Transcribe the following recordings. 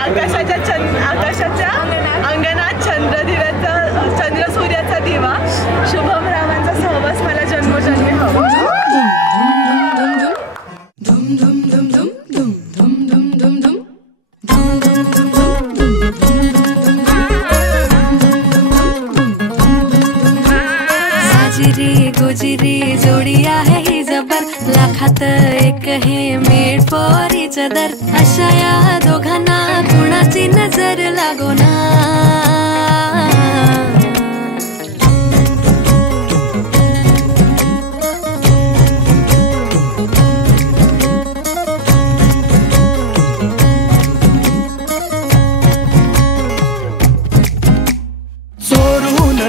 आकाशाच्या अंगणात चंद्र सूर्याचा दिवा शुभम रावांचा सहवास मला जन्मोजन्मी हवा. साजिरी गोजिरी जोडी आहे ही जबर, लाखात एक हे मेड फॉर इच अदर. अशा या दोघांना कुणाची नजर लागो ना.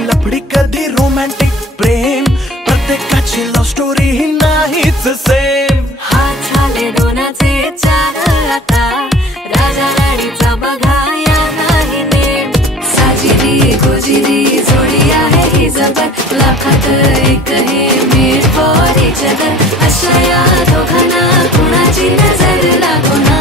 लफडी कधी रोमॅन्टिक प्रेम, प्रत्येकाची लव्ह स्टोरी ही नाहीच सेम. हात झाले दोनाचे चार आता, राजा राणीचा बघा या नाही नेम. साजिरी गोजिरी जोडी आहे ही जबर, लाखात एक हे मेड फॉर इच अदर. अशा या दोघांना कुणाची नजर लागो ना.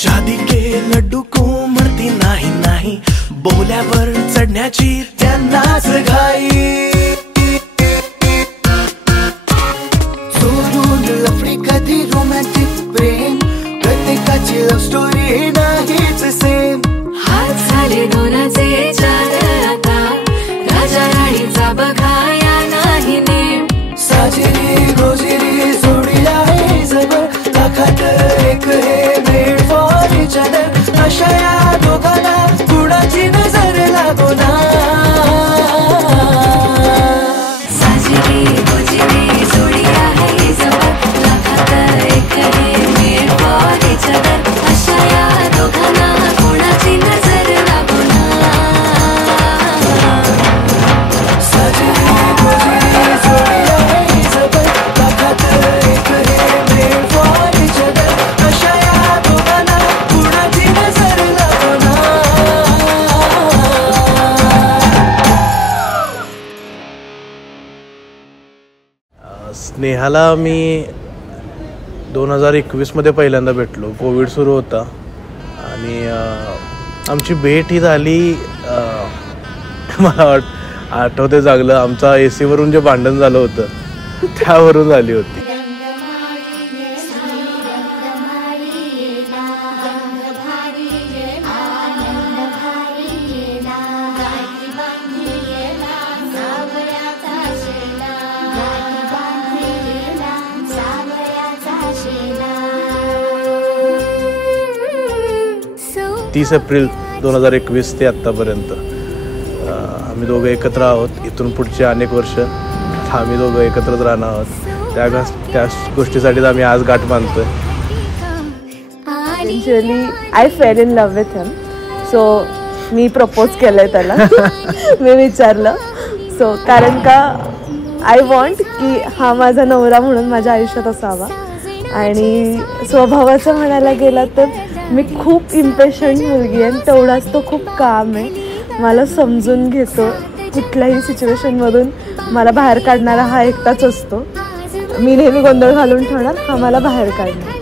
शादी के लड्डू को मरती नाही नाही, बोल्यावर चढण्याची त्यांनाच घाई. सोडून लफडी कधी रोमॅन्टिक प्रेम, प्रत्येकाची लव्ह स्टोरी नाहीच सेम. हात झाले दोनाचे चार आता, राजा राणीचा बघा या नाही नेम. साजिरी गोजिरी जोडी आहे जबर, लाखात एक हे मेड फॉर इच अदर. अशा या दोघांना कुणाची नजर लागो ना. साजिरी गोजिरी जोडी आहे ही जबर, लाखात एक हे मेड फॉर इच अदर. अशा या दोघांना कुणाची नजर लागो ना. साजिरी गोजिरी जोडी आहे ही जबर, लाखात एक हे मेड फॉर इच अदर. अशा या दोघांना कुणाची नजर लागो ना. स्नेहाला मी 2021 मध्ये पहिल्यांदा भेटलो. कोविड सुरू होता आणि आमची भेट ही झाली, मला आठवते चांगलं, आमचा AC वरून जे भांडण झालं होतं त्यावरून झाली होती. तीस एप्रिल 2021 ते आत्तापर्यंत आम्ही दोघं एकत्र आहोत. इथून पुढचे अनेक वर्ष आम्ही दोघं एकत्रच राहणार आहोत. त्या गोष्टीसाठीच आम्ही आज गाठ बांधतोय. Eventually, I fell in love with him. So me propose केलंय त्याला. मी विचारलं. सो कारण का आय वॉन्ट की हा माझा नवरा म्हणून माझ्या आयुष्यात असावा. आणि स्वभावाचं म्हणायला गेला तर मी खूप इम्पेशंट मुलगी आहे आणि तेवढाच तो खूप काम आहे. मला समजून घेतो. कुठल्याही सिच्युएशनमधून मला बाहेर काढणारा हा एकटाच असतो. मी नेहमी गोंधळ घालून ठेवणार, हा मला बाहेर काढणार.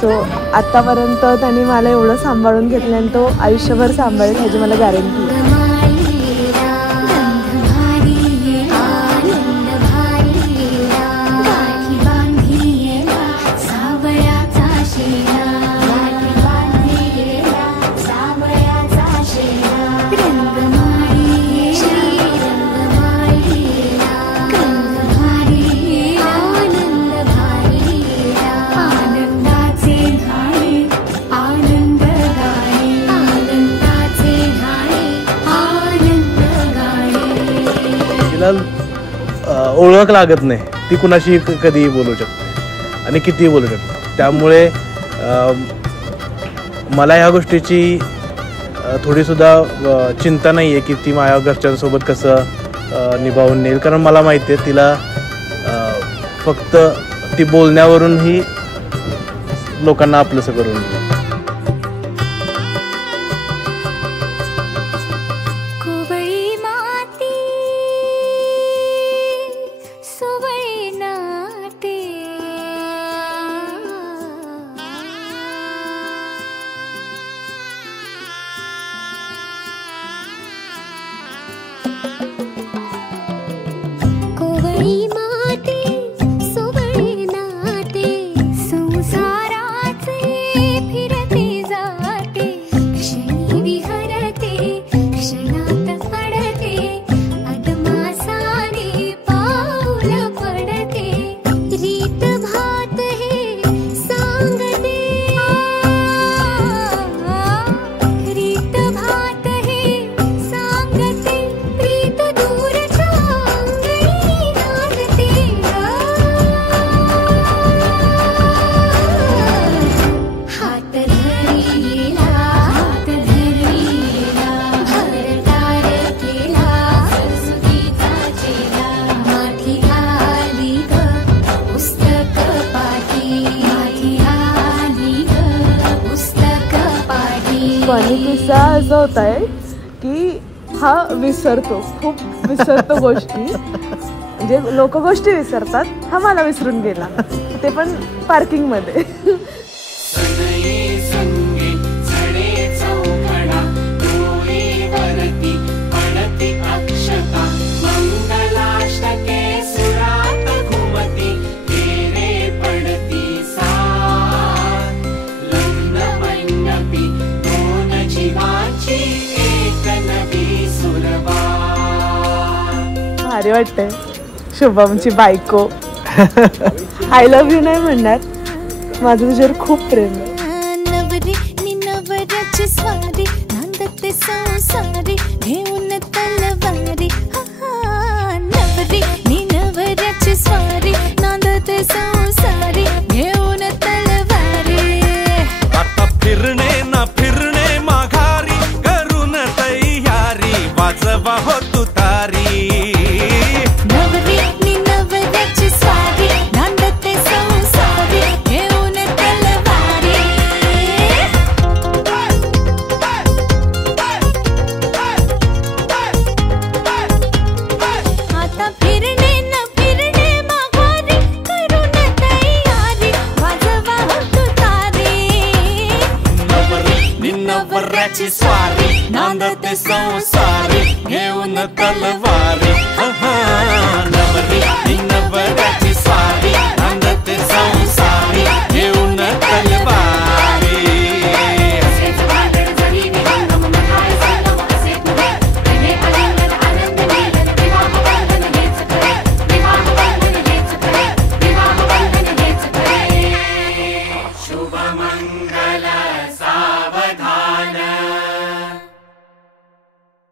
सो आत्तापर्यंत त्यांनी मला एवढं सांभाळून घेतलं आणि तो आयुष्यभर सांभाळेल ह्याची मला गॅरंटी आहे. ओळख लागत नाही, ती कुणाशी कधीही बोलू शकते आणि कितीही बोलू शकते. त्यामुळे मला ह्या गोष्टीची थोडीसुद्धा चिंता नाही आहे की ती माझ्या घरच्यांसोबत कसं निभावून नेईल. कारण मला माहिती आहे तिला फक्त ती बोलण्यावरूनही लोकांना आपलंसं करून फनी किस्सा असा होत आहे की हा विसरतो, खूप विसरतो गोष्टी, म्हणजे लोक गोष्टी विसरतात, हा मला विसरून गेला, ते पण पार्किंगमध्ये. भारी वाटतंय. शुभमची बायको आय लव्ह यू नाही म्हणणार, माझं तुझ्यावर खूप प्रेम आहे. नवरी नवऱ्याची स्वारी नांदते संसारी घेऊन तलवारी. नवरी नवऱ्याची स्वारी नांदते संसारी घेऊन तलवारी. आता फिरणे ना फिरणे माघारी करून तयारी वाजवा हो तुतारी. नवरी नवऱ्याची स्वारी नांदते संसारी घेऊन तलवारी. आता फिरणे न फिरणे माघारी करून तयारी वाजवा हो तुतारी. नवरी नवऱ्याची स्वारी नांदते संसारी घेऊन तलवारी. नवरी नवऱ्याची स्वारी नांदते संसारी घेऊन तलवारी. शुभमंगला